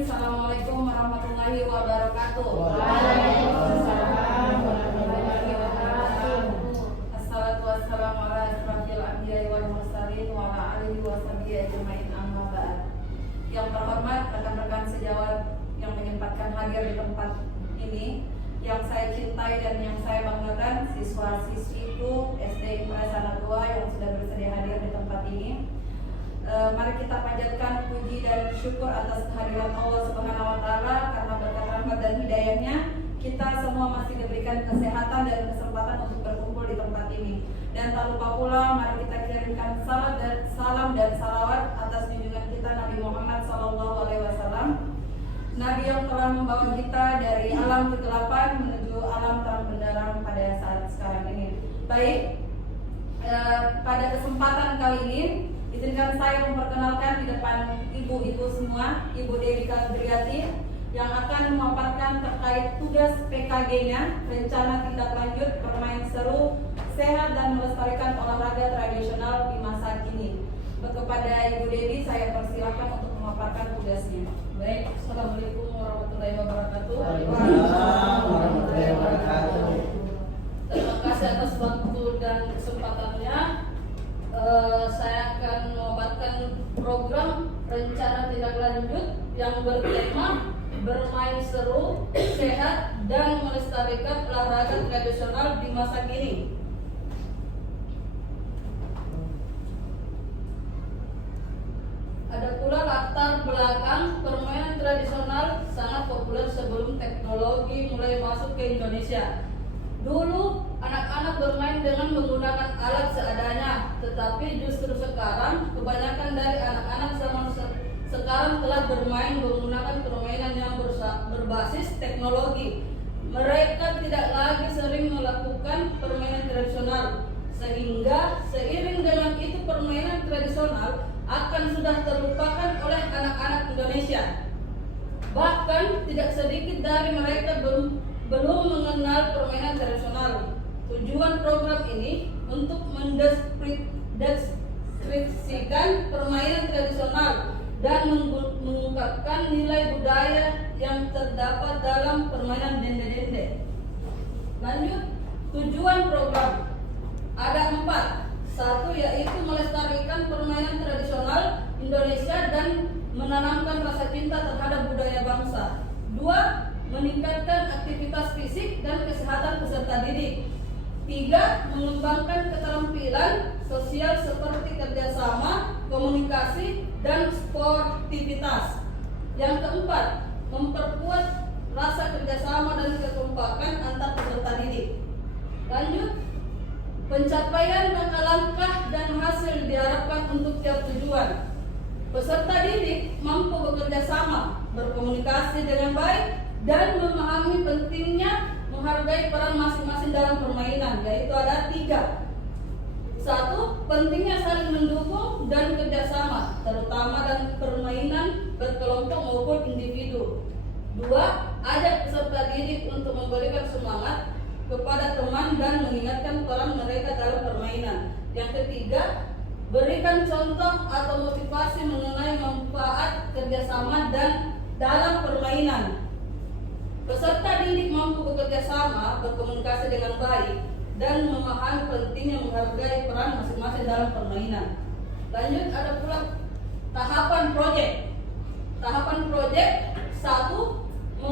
Assalamualaikum warahmatullahi wabarakatuh. Waalaikumsalam warahmatullahi wabarakatuh. Assalatu wassalamu ala asrofil anbiya'i wal mursalin wa ala alihi wa sahbihi ajma'in, amma ba'd. Yang terhormat rekan-rekan sejawat yang menyempatkan hadir di tempat ini, yang saya cintai dan yang saya banggakan, siswa-siswiku SD Impres Anak 2 yang sudah bersedia hadir di tempat ini. Mari kita panjatkan puji dan syukur atas kehadiran Allah Subhanahu wa Ta'ala, karena berkat rahmat dan hidayahnya kita semua masih diberikan kesehatan dan kesempatan untuk berkumpul di tempat ini. Dan tak lupa pula, mari kita kirimkan salam dan salawat atas junjungan kita Nabi Muhammad SAW, Nabi yang telah membawa kita dari alam kegelapan menuju alam terang benderang pada saat sekarang ini. Baik, pada kesempatan kali ini izinkan saya memperkenalkan di depan ibu-ibu semua, Ibu Dedika Briati yang akan memaparkan terkait tugas PKG-nya, rencana tindak lanjut bermain seru, sehat dan melestarikan olahraga tradisional di masa kini. Kepada Ibu Dedi saya persilahkan untuk memaparkan tugasnya. Baik, Assalamualaikum warahmatullahi wabarakatuh. Waalaikumsalam warahmatullahi wabarakatuh. Terima kasih atas waktu dan kesempatannya. Saya akan memaparkan program rencana tindak lanjut yang bertema bermain seru, sehat, dan melestarikan olahraga tradisional di masa kini. Ada pula latar belakang permainan tradisional sangat populer sebelum teknologi mulai masuk ke Indonesia. Dulu anak-anak bermain dengan menggunakan alat seadanya, tetapi justru sekarang kebanyakan dari anak-anak zaman sekarang telah bermain menggunakan permainan yang berbasis teknologi. Mereka tidak lagi sering melakukan permainan tradisional, sehingga seiring dengan itu permainan tradisional akan sudah terlupakan oleh anak-anak Indonesia. Bahkan tidak sedikit dari mereka belum mengenal permainan tradisional. Tujuan program ini untuk mendeskripsikan permainan tradisional dan mengungkapkan nilai budaya yang terdapat dalam permainan dende-dende. Lanjut, tujuan program ada 4. 1 yaitu melestarikan permainan tradisional Indonesia dan menanamkan rasa cinta terhadap budaya bangsa. 2. Meningkatkan aktivitas fisik dan kesehatan peserta didik. 3. Mengembangkan keterampilan sosial seperti kerjasama, komunikasi, dan sportivitas. Yang keempat, memperkuat rasa kerjasama dan kekompakan antar peserta didik. Lanjut, pencapaian langkah-langkah dan hasil diharapkan untuk tiap tujuan. Peserta didik mampu bekerja sama, berkomunikasi dengan baik, dan memahami pentingnya menghargai peran masing-masing dalam permainan, yaitu ada 3. 1. Pentingnya saling mendukung dan kerjasama, terutama dalam permainan berkelompok maupun individu. 2. Ajak peserta didik untuk memberikan semangat kepada teman dan mengingatkan peran mereka dalam permainan. Yang ketiga, berikan contoh atau motivasi mengenai manfaat kerjasama dan dalam permainan. Peserta didik mampu bekerja sama, berkomunikasi dengan baik, dan memahami pentingnya menghargai peran masing-masing dalam permainan. Lanjut, ada pula tahapan proyek. Tahapan proyek 1.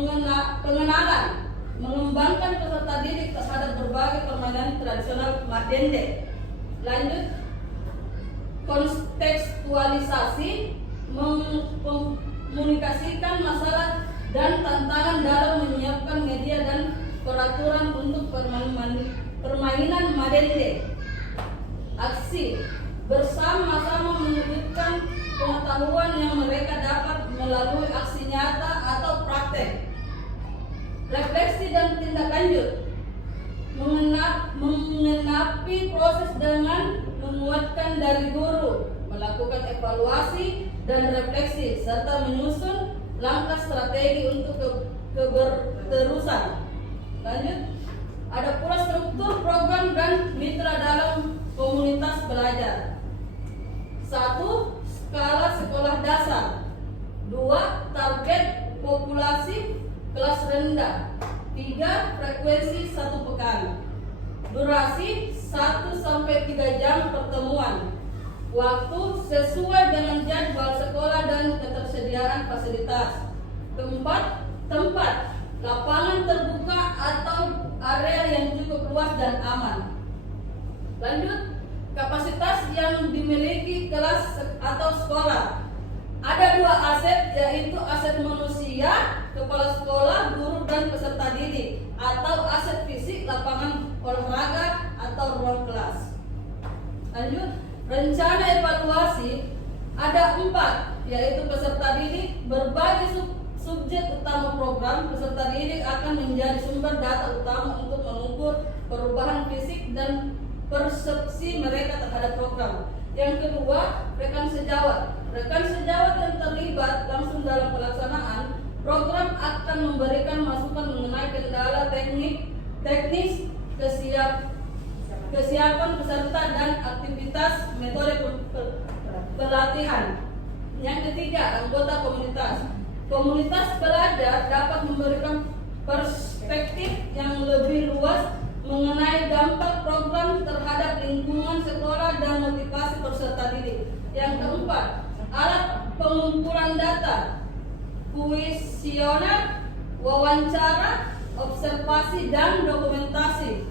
Pengenalan, mengembangkan peserta didik terhadap berbagai permainan tradisional Madende. Lanjut, kontekstualisasi, mengkomunikasikan masalah dan tantangan dalam menyiapkan media dan peraturan untuk permainan Madende. Aksi, bersama-sama mewujudkan pengetahuan yang mereka dapat melalui aksi nyata atau praktek. Refleksi dan tindak lanjut, mengenapi proses dengan menguatkan dari guru, melakukan evaluasi dan refleksi, serta menyusun langkah strategi untuk keberterusan. Lanjut, ada pula struktur program dan mitra dalam komunitas belajar. 1. Skala sekolah dasar. 2. Target agenda. 3. Frekuensi 1 pekan. Durasi 1-3 jam pertemuan. Waktu sesuai dengan jadwal sekolah dan ketersediaan fasilitas. 4. Tempat. Lapangan terbuka atau area yang cukup luas dan aman. Lanjut, kapasitas yang dimiliki kelas atau sekolah. Ada 2 aset, yaitu aset manusia, kepala sekolah, guru, dan peserta didik, atau aset fisik, lapangan olahraga, atau ruang kelas. Lanjut, rencana evaluasi ada 4, yaitu peserta didik, berbagai subjek utama program. Peserta didik akan menjadi sumber data utama untuk mengukur perubahan fisik dan persepsi mereka terhadap program. Yang kedua, rekan sejawat. Rekan sejawat yang terlibat langsung dalam pelaksanaan program akan memberikan masukan mengenai kendala teknis, kesiapan peserta dan aktivitas metode pelatihan. Yang ketiga, anggota komunitas. Komunitas belajar dapat memberikan perspektif yang lebih luas mengenai dampak program terhadap lingkungan sekolah dan motivasi peserta didik. Yang keempat, alat pengumpulan data, kuesioner, wawancara, observasi, dan dokumentasi.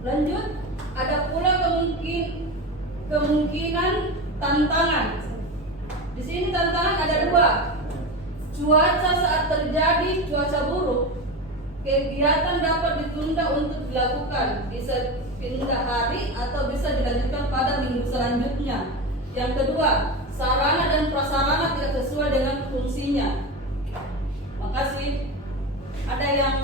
Lanjut, ada pula kemungkinan tantangan. Di sini tantangan ada 2. Cuaca saat terjadi cuaca buruk, kegiatan dapat ditunda untuk dilakukan, bisa pindah hari atau bisa dilanjutkan pada minggu selanjutnya. Yang kedua, sarana dan prasarana tidak sesuai dengan fungsinya. Makasih. Ada yang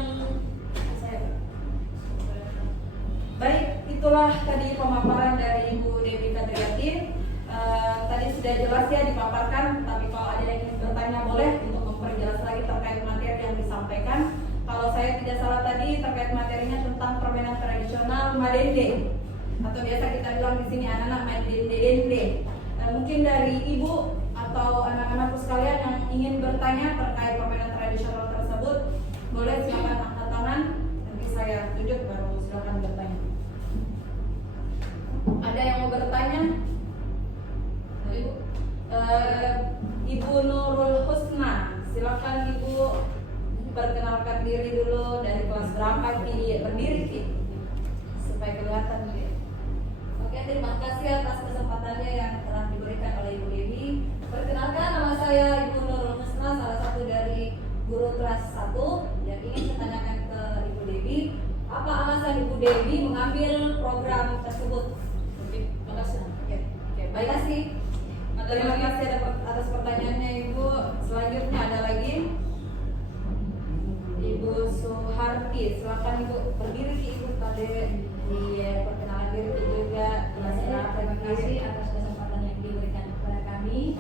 Baik, itulah tadi pemaparan dari Ibu Dewi Kadriati. Tadi sudah jelas ya dipaparkan, tapi kalau ada yang ingin bertanya boleh untuk memperjelas lagi terkait materi yang disampaikan. Kalau saya tidak salah tadi terkait materinya tentang permainan tradisional Madende, atau biasa kita bilang di sini anak-anak main dende. Mungkin dari Ibu atau anak-anakku sekalian yang ingin bertanya terkait permainan tradisional tersebut, boleh silakan angkat tangan, nanti saya tunjuk baru silakan bertanya. Ada yang mau bertanya? Ibu, Ibu Nurul Husna, silakan Ibu perkenalkan diri dulu, dari kelas berapa Ki, berdiri Ki, supaya kelihatan Ki. Oke, terima kasih atas kesempatannya yang telah diberikan oleh Ibu Dewi. Perkenalkan, nama saya Ibu Nurul Husna, salah satu dari guru kelas 1 yang ingin saya tanyakan ke Ibu Dewi, apa alasan Ibu Dewi mengambil program tersebut? Terima kasih. Baik, kasih. Terima kasih atas pertanyaannya Ibu. Selanjutnya ada lagi Ibu Suharti, silakan Ibu berdiri Ki, Ibu tadi di perkenalan diri juga. Terima kasih atas kesempatan yang diberikan kepada kami.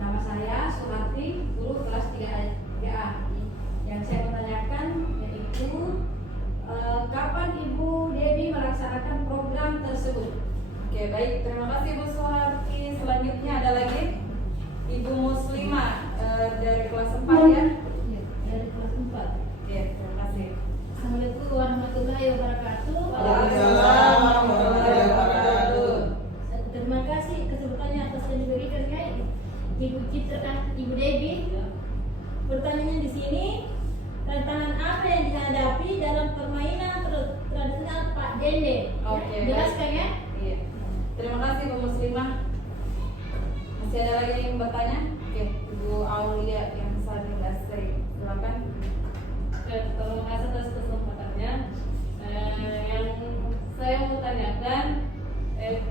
Nama saya Suharti, guru kelas 3A. Yang saya bertanyakan yaitu kapan Ibu Dewi melaksanakan program tersebut? Oke, baik, terima kasih Ibu Suharti. Selanjutnya ada lagi Ibu Muslimah dari kelas 4 ya. Dari kelas 4. Oke, terima kasih. Assalamualaikum warahmatullahi wabarakatuh. Waalaikumsalam warahmatullahi wabarakatuh. Terima kasih kesempatannya atas yang diberikan Ibu Citra, Ibu Dewi. Pertanyaannya di sini, tantangan apa yang dihadapi dalam permainan tradisional Pak Dende? Oke, Jelaskan ya. Iya. Terima kasih Bu Muslimah. Masih ada lagi yang bertanya? Oke, Ibu Aulia yang Sani Dasri, silakan. Terima kasih atas kesempatannya. Yang saya mau tanyakan,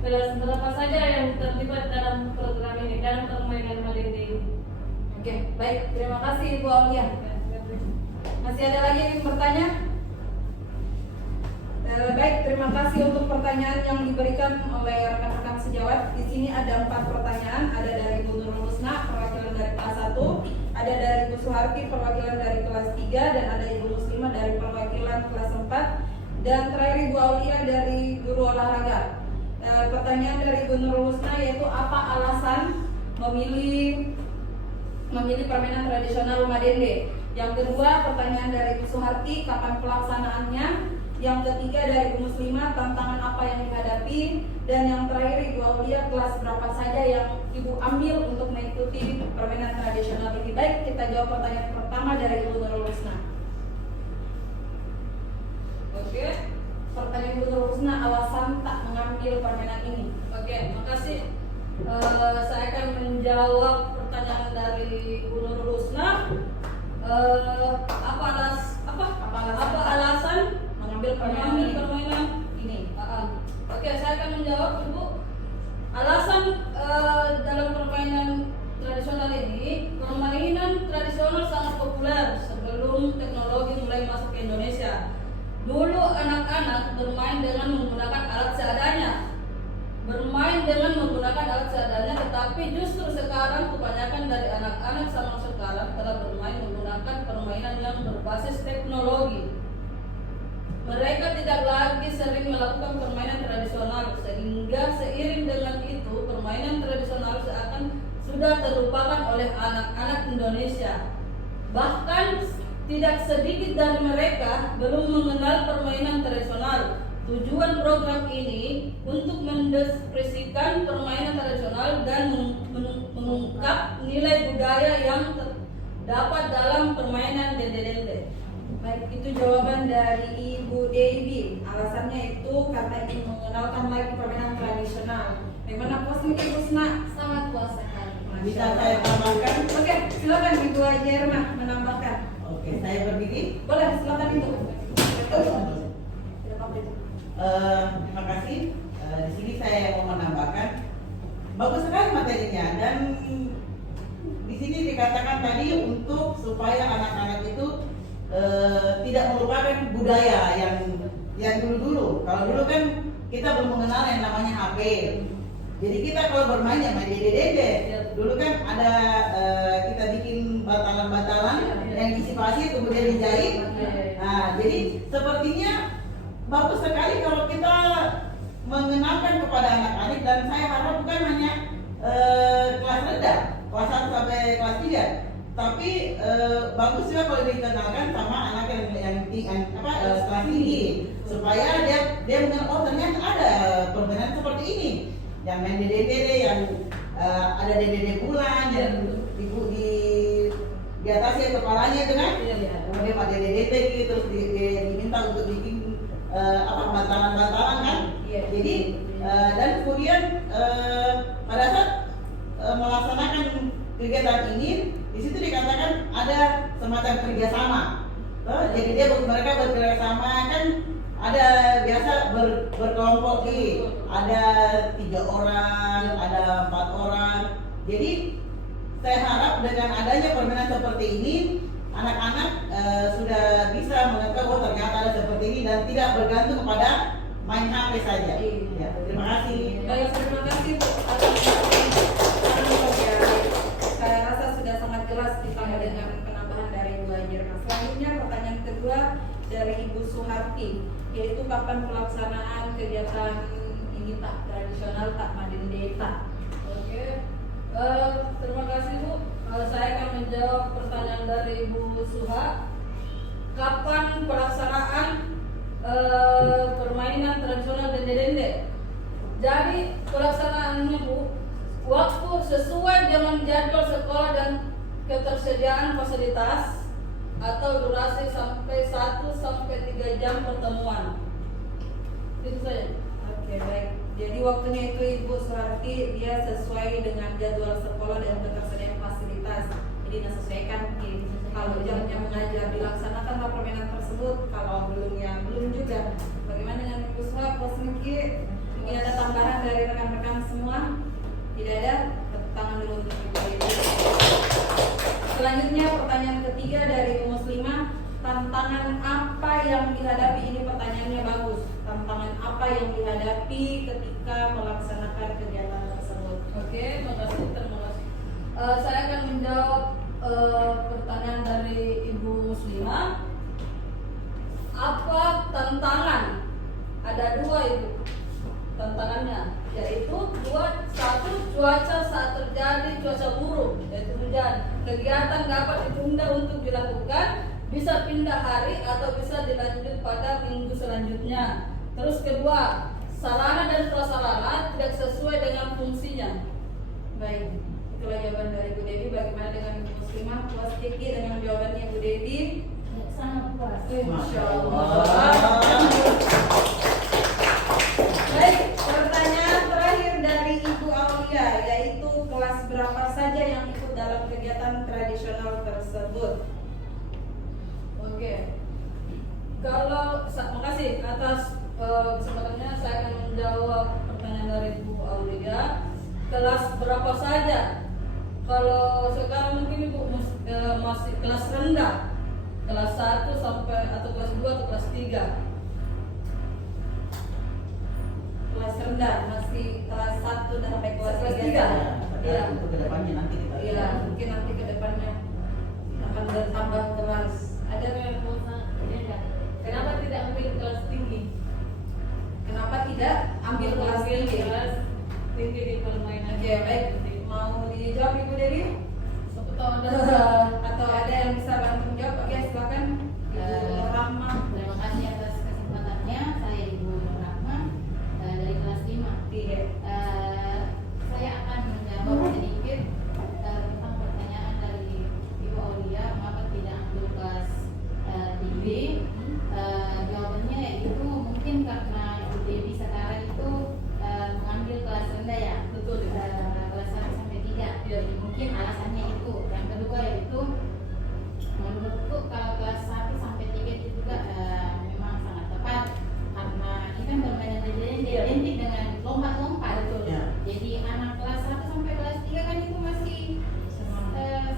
kelas berapa saja yang terlibat dalam program ini, dalam permainan Madende ini? Oke, baik, terima kasih Ibu Aulia. Masih ada lagi yang bertanya? Baik, terima kasih untuk pertanyaan yang diberikan oleh rekan-rekan sejawat. Di sini ada 4 pertanyaan, ada dari Ibu Nurul Husna, perwakilan dari kelas 1, ada dari Ibu Suharti, perwakilan dari kelas 3, dan ada Ibu Muslimah dari perwakilan kelas 4, dan terakhir Ibu Aulia dari guru olahraga. Pertanyaan dari Ibu Nurul Husna yaitu apa alasan memilih memilih permainan tradisional rumah dende. Yang kedua, pertanyaan dari Ibu Suharti, kapan pelaksanaannya? Yang ketiga dari Ibu Muslimah, tantangan apa yang dihadapi? Dan yang terakhir Ibu Aulia, kelas berapa saja yang Ibu ambil untuk mengikuti permainan tradisional ini? Baik, kita jawab pertanyaan pertama dari Ibu Nurul Husna. Oke. Pertanyaan Ibu Nurul Husna, alasan tak mengambil permainan ini? Oke, makasih. Saya akan menjawab pertanyaan dari Bu Nurul Husna. Apa alasan Mengambil mengambil permainan ini? Oke, saya akan menjawab Ibu. Alasan dalam permainan tradisional ini, permainan tradisional sangat populer sebelum teknologi mulai masuk ke Indonesia. Dulu anak-anak bermain dengan menggunakan alat seadanya. Tetapi justru sekarang kebanyakan dari anak-anak zaman sekarang telah bermain menggunakan permainan yang berbasis teknologi. Mereka tidak lagi sering melakukan permainan tradisional, sehingga seiring dengan itu permainan tradisional seakan sudah terlupakan oleh anak-anak Indonesia. Bahkan tidak sedikit dari mereka belum mengenal permainan tradisional. Tujuan program ini untuk mendeskripsikan permainan tradisional dan mengungkap nilai budaya yang terdapat dalam permainan dende-dende. Baik, itu jawaban dari Ibu Dewi. Alasannya itu karena ingin mengenalkan lagi permainan tradisional. Bagaimana posisi Ibu Husna? Sangat puas sekali. Bisa saya tambahkan? Oke, silakan Ibu Ajerna menambahkan. Oke, saya berdiri. Boleh, silakan Ibu. Terima kasih. Di sini saya mau menambahkan, bagus sekali materinya, dan di sini dikatakan tadi untuk supaya anak-anak itu tidak melupakan budaya yang dulu-dulu. Kalau dulu kan kita belum mengenal yang namanya HP. Jadi kita kalau bermain ya main dede-dede. Dulu kan ada kita bikin batalan-batalan yang isi pasir kemudian dijahit. Nah, jadi sepertinya bagus sekali kalau kita mengenalkan kepada anak-anak, dan saya harap bukan hanya kelas rendah, kelas 1 sampai kelas 3, tapi bagus juga kalau dikenalkan sama anak yang kelas tinggi, supaya dia mengenal, oh ternyata ada permainan seperti ini, yang main dede-dede, yang ada dede bulan, yang di atasnya kepalanya itu kan, kemudian ada dede gitu, terus diminta untuk bikin bantalan-bantalan kan. Jadi dan kemudian pada saat melaksanakan kegiatan ini, di situ dikatakan ada semacam kerjasama. Jadi mereka bekerjasama kan, ada biasa berkelompok nih, ada 3 orang, ada 4 orang. Jadi saya harap dengan adanya permainan seperti ini, anak-anak sudah bisa mengetahui, oh ternyata ada seperti ini, dan tidak bergantung kepada main HP saja. Ya, terima kasih. Baik, terima kasih Bu. Saya rasa sudah sangat jelas ditambah dengan penambahan dari Ibu Ajerna. Selanjutnya pertanyaan kedua dari Ibu Suharti, yaitu kapan pelaksanaan kegiatan ini tak tradisional tak madende tak? Oke. Terima kasih Bu. Saya akan menjawab pertanyaan dari Ibu Suha. Kapan pelaksanaan permainan tradisional dende-dende? Jadi pelaksanaannya Bu, waktu sesuai dengan jadwal sekolah dan ketersediaan fasilitas, atau durasi sampai 1 sampai 3 jam pertemuan. Itu saja. Oke, baik. Jadi waktunya itu Ibu Suharti, dia sesuai dengan jadwal sekolah dan ketersediaan fasilitas. Jadi disesuaikan mungkin. Kalau jamnya mengajar dilaksanakan permainan tersebut, kalau belum ya belum juga. Bagaimana dengan Ibu Suha, Posmiki? Mungkin ada tambahan dari rekan-rekan semua? Tidak ada? Tepuk tangan dulu untuk Ibu. Selanjutnya pertanyaan ketiga dari Ibu Muslimah, tantangan apa yang dihadapi? Ini pertanyaannya bagus. Tantangan apa yang dihadapi ketika melaksanakan kegiatan tersebut? Oke, makasih, terima kasih. Saya akan menjawab pertanyaan dari Ibu Muslimah. Apa tantangan? Ada 2 Ibu tantangannya, yaitu 1 cuaca saat terjadi cuaca buruk, yaitu hujan. kegiatan dapat ditunda untuk dilakukan, bisa pindah hari atau bisa dilanjut pada minggu selanjutnya. Terus kedua, sarana dan prasarana tidak sesuai dengan fungsinya. Baik, itulah jawaban dari Bu Devi. Bagaimana dengan Ibu Muslimah? Puas Kiki dengan jawabannya Bu Devi? Sangat puas. Masya Allah. Baik, pertanyaan terakhir dari Ibu Aulia, yaitu kelas berapa saja yang ikut dalam kegiatan tradisional tersebut? Oke. Kalau makasih atas kesempatannya, saya akan menjawab pertanyaan dari Bu Aulia. Kelas berapa saja? Kalau sekarang mungkin Ibu masih kelas rendah, kelas 1 sampai atau kelas 2 atau kelas 3. Kelas rendah, masih kelas 1 dan sampai kelas Kelas 3. tiga. Ya, untuk kedepannya nanti kita Iya, mungkin nanti ke depannya akan bertambah kelas. Ada yang mau ya enggak? Kenapa tidak ambil kelas tinggi? Kenapa tidak ambil kelas tinggi? Kelas tinggi di permainan. Oke, baik. Mau dijawab Ibu Dewi? Atau ada yang bisa bantu menjawab? Oke, silakan Ibu Rahma. Terima kasih atas kesempatannya. Saya Ibu Rahma dari kelas 5. Iya. Saya akan menjawab sedikit tentang pertanyaan dari Ibu Aulia, mengapa tidak ambil kelas tinggi. Jawabannya yaitu mungkin karena Ibu Dewi sekarang itu mengambil kelas rendah ya. Betul. Kelas 1 sampai 3. Jadi mungkin alasannya itu. Yang kedua yaitu menurutku kalau kelas 1 sampai 3 itu juga memang sangat tepat karena ini kan permainan identik dengan lompat-lompat. Ya. Jadi anak kelas 1 sampai kelas 3 kan itu masih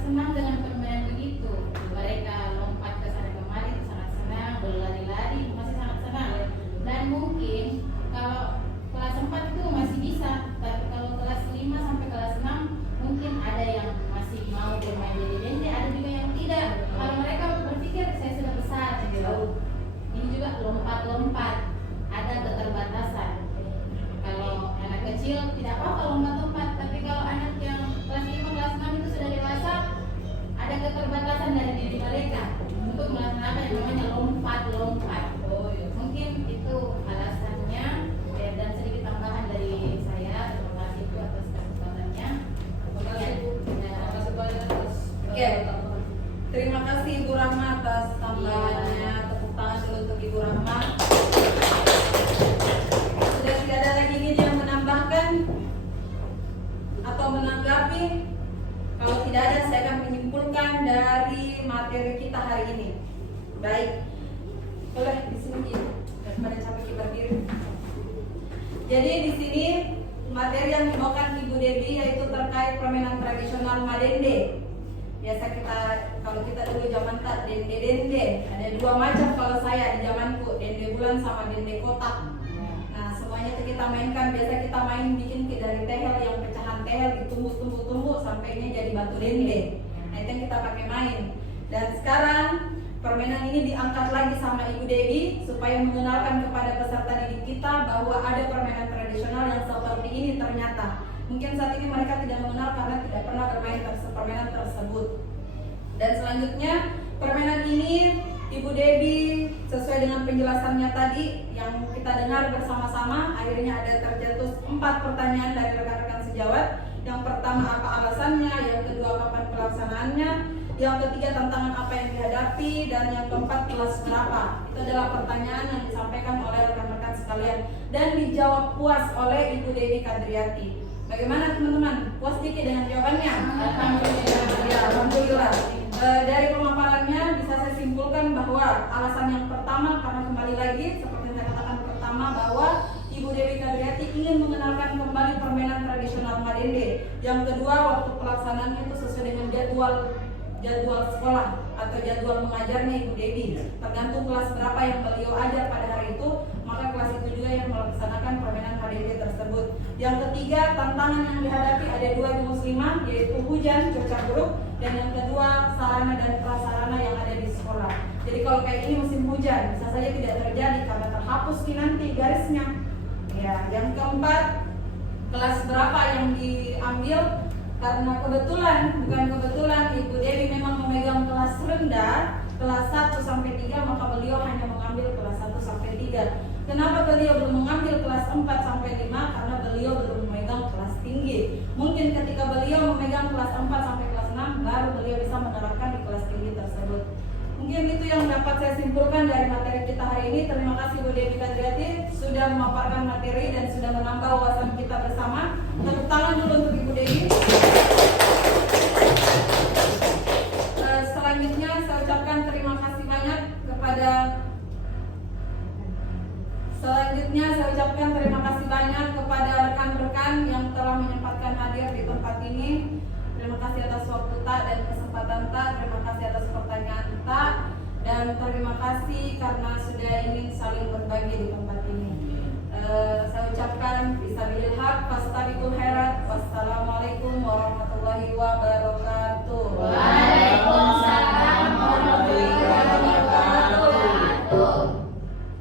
senang dengan permainan begitu. Mereka lompat ke sana kemari itu sangat senang, berlari-lari masih sangat senang. Dan mungkin kalau kelas 4 itu masih bisa, tapi kalau kelas 5 sampai kelas 6 mungkin ada yang masih mau bermain dede, ada juga yang tidak. Kalau mereka berpikir saya sudah besar, ini juga lompat-lompat, ada keterbatasan. Kalau anak kecil tidak apa-apa lompat-lompat, tapi kalau anak yang kelas 5, kelas 6 itu sudah dewasa, ada keterbatasan dari diri mereka untuk melaksanakan yang namanya lompat-lompat. Oh iya. Mungkin itu alasannya ya, dan sedikit tambahan dari saya. Terima kasih Bu atas kesempatannya. Terima kasih Bu. Terima kasih banyak atas Oke. tambahan. Terima kasih Ibu Rahma atas tambahannya. Tepuk tangan dulu untuk Ibu Rahma. Sudah tidak ada lagi ini yang menambahkan atau menanggapi? Kalau tidak ada, saya akan menyimpulkan dari materi kita hari ini. Baik, boleh di sini daripada capek berdiri. Jadi di sini materi yang dibawakan Ibu Devi yaitu terkait permainan tradisional Madende. Biasa kalau kita dulu zaman tak dende. Ada dua macam kalau saya di zamanku, dende bulan sama dende kotak. Nah semuanya itu kita mainkan. Biasa kita main bikin dari tehel, yang pecahan tehel ditumbuk sampainya jadi batu dende. Nah itu yang kita pakai main. Dan sekarang permainan ini diangkat lagi sama Ibu Devi supaya mengenalkan kepada peserta didik kita bahwa ada permainan tradisional yang seperti ini ternyata. Mungkin saat ini mereka tidak mengenal karena tidak pernah bermain permainan tersebut. Dan selanjutnya permainan ini Ibu Devi sesuai dengan penjelasannya tadi yang kita dengar bersama-sama, akhirnya ada tercetus 4 pertanyaan dari rekan-rekan sejawat. Yang pertama apa alasannya, yang kedua kapan pelaksanaannya, yang ketiga tantangan apa yang dihadapi, dan yang keempat kelas berapa. Itu adalah pertanyaan yang disampaikan oleh rekan-rekan sekalian dan dijawab puas oleh Ibu Devi Kadriati. Bagaimana teman-teman? Puas dikit dengan jawabannya? Alhamdulillah. Ya, alhamdulillah. Dari pemaparannya bisa saya simpulkan bahwa alasan yang pertama, karena kembali lagi seperti yang saya katakan pertama, bahwa Ibu Devi Kadriati ingin mengenalkan kembali permainan tradisional Madende. Yang kedua, waktu pelaksanaannya itu sesuai dengan jadwal sekolah atau jadwal mengajarnya Ibu Devi. Tergantung kelas berapa yang beliau ajar pada hari itu, maka kelas itu juga yang melaksanakan permainan Madende tersebut. Yang ketiga, tantangan yang dihadapi ada 2 Ibu Muslimah, yaitu hujan, cuaca buruk, dan yang kedua sarana dan prasarana yang ada di sekolah. Jadi kalau kayak ini musim hujan bisa saja tidak terjadi karena terhapus nanti garisnya. Ya, yang keempat, kelas berapa yang diambil? Karena bukan kebetulan Ibu Dewi memang memegang kelas rendah, kelas 1 sampai 3, maka beliau hanya mengambil kelas 1 sampai 3. Kenapa beliau belum mengambil kelas 4 sampai 5? Karena beliau belum memegang kelas tinggi. Mungkin ketika beliau memegang kelas 4 sampai kelas 6, baru beliau bisa menerapkan di kelas tinggi tersebut. Mungkin itu yang dapat saya simpulkan dari materi kita hari ini. Terima kasih Bu Dewi Kadriati sudah memaparkan materi dan sudah menambah wawasan kita bersama. Tepuk tangan dulu untuk Ibu Dewi. Selanjutnya saya ucapkan terima kasih banyak kepada rekan-rekan yang telah menyempatkan hadir di tempat ini. Terima kasih atas waktu Tak dan kesempatan Tak. Terima kasih atas pertanyaan Tak. Dan terima kasih karena sudah ingin saling berbagi di tempat ini. Saya ucapkan bismillahirrahmanirrahim. Fastabiqul khairat. Wassalamualaikum warahmatullahi wabarakatuh.